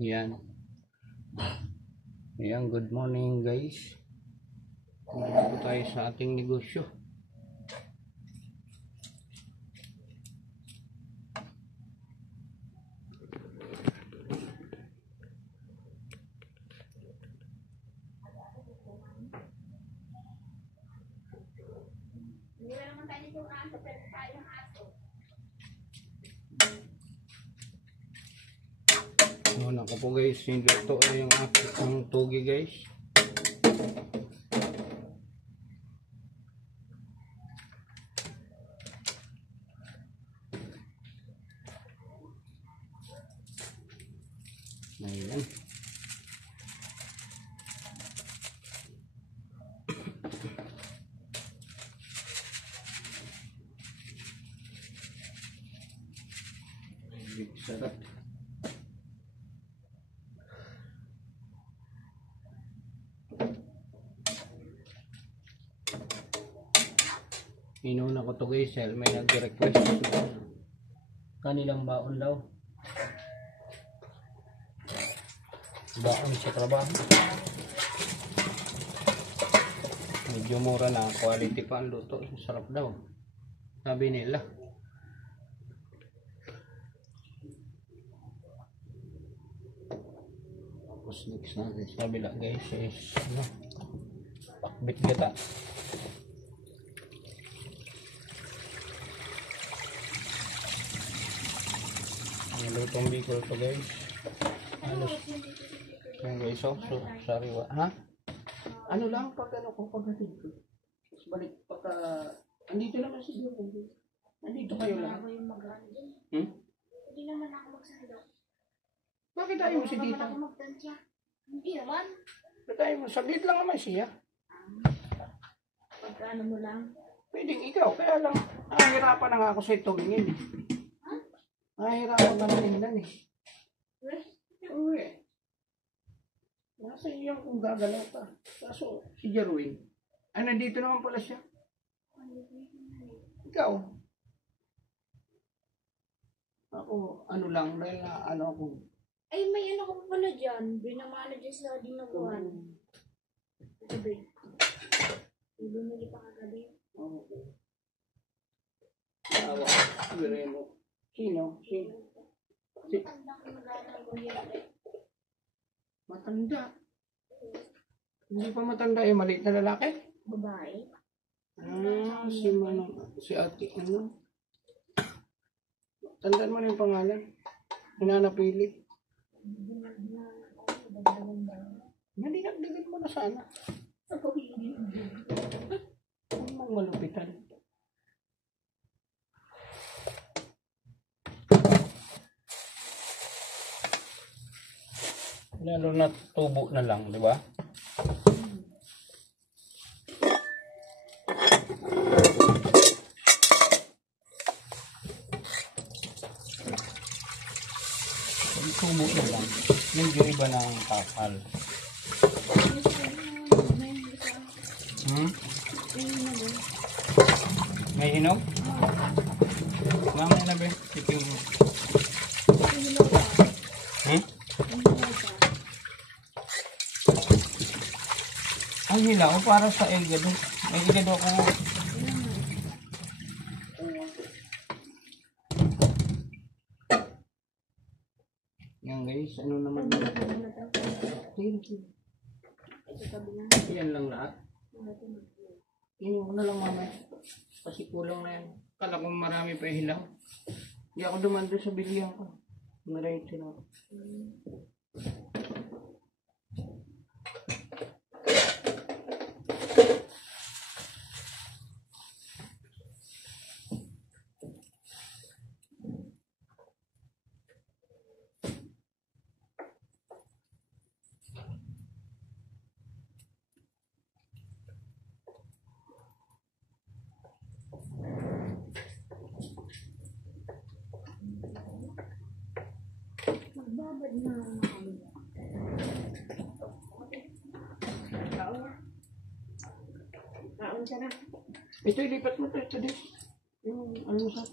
Yan. Ayan, good morning guys. Dito tayo sa ating negosyo. Muna ko po guys, yung luto yung aking tugi guys. Ayan. Sarap. Inuna ko to guys, may nag-request kanilang baon daw. Baon sa trabaho. Medyo mura na, quality pa ang luto. Sarap daw, sabi nila. Tapos next natin sa kabila guys is pakbit gata. Lutong bicol to guys. Alos. Yan guys, so sariwa. Ha? Ano lang pag ano ko pagdating ko. Tapos balik pagka andito naman si Dio. Andito kayo lang. Hindi naman ako magsalo. Bakit ayaw mo si Dita? Hindi naman. Bakit ayaw mo? Saglit lang naman siya. Pagkaano mo lang? Pwedeng ikaw. Kaya lang nahihirapan na nga ako sa tumingin. Nahihirapan na tingnan eh. Uwi. Nasa iyo kung gagalaw pa. Kaso si Jerwin. Ay, nandito naman pala siya. Ikaw. Ako, ano lang, dahil na ano ako. Ay, may ano ko pala dyan. Binamano dyan sa dinaguan. Gabi. Bumili pa kagabi. Oo. Awa, siguro mo. Sino? Matanda ko magana ng kuryente. Matanda. Hindi pa matanda eh, maliit na lalaki. Babae. Si ate, ano? Tandaan mo na yung pangalan. Hinanapili. Dagdagan mo na sana. Huwag mong malupitan. Lalo na tubo na lang, di ba? Tubo na lang. Medyo iba na ang kapal. May hinog? Mamaya na ba? Titing mo. Ang hilaw para sa egado. May egado ako. Yan guys, ano naman yun? Thank you. Yan lang lahat. Yan ko na lang mamaya. Kasi kulang na yan. Kala kong marami pa hilaw. Hindi ako duman doon sa bilihan ko. Maray ito na. Magbabad na kami. Kaon ka na. Ito ilipat mo ito din. Yung ano sa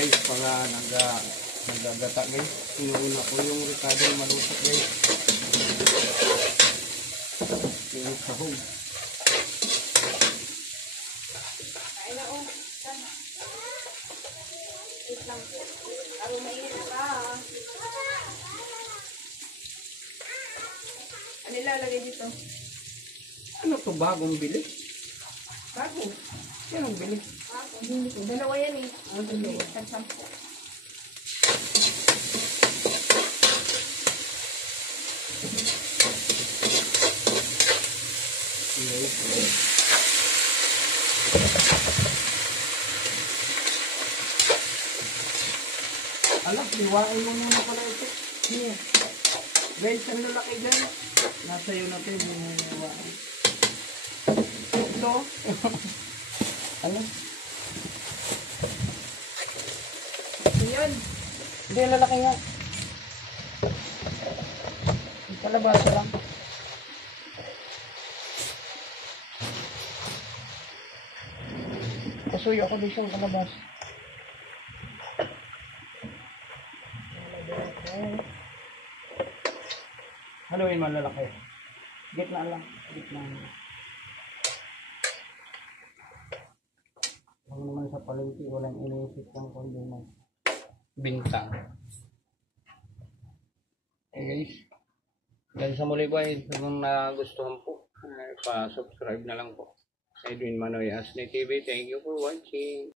guys para nagagata guys. Inuuna ko yung ricado malusok guys. Yung sahog. Kain na oh. Wait lang. Ako mainit na ka. Ano ilalagay dito? Ano to bagong bili? Bago. Yan ang bili. Hindi ko. Dalawa yan eh. Dalawa. Tag-sampo. Alam, hiwain mo muna pala ito. Yeah. Guys, ang lalaki dyan. Nasa iyo natin yung hiwain. Ito. Ano? So yun. Hindi, lalaki nga. Kalabasa lang. Kasuyo ako dito sa kalabasa. Haluin man lalaki. Gitna lang. Gitna. Huwag naman sa palengke, walang iniisip ng kundi na binta. Okay guys. Dahil sa muli ba, kung nagustuhan po, pa-subscribe na lang po. Edwin Manoy Asni TV. Thank you for watching.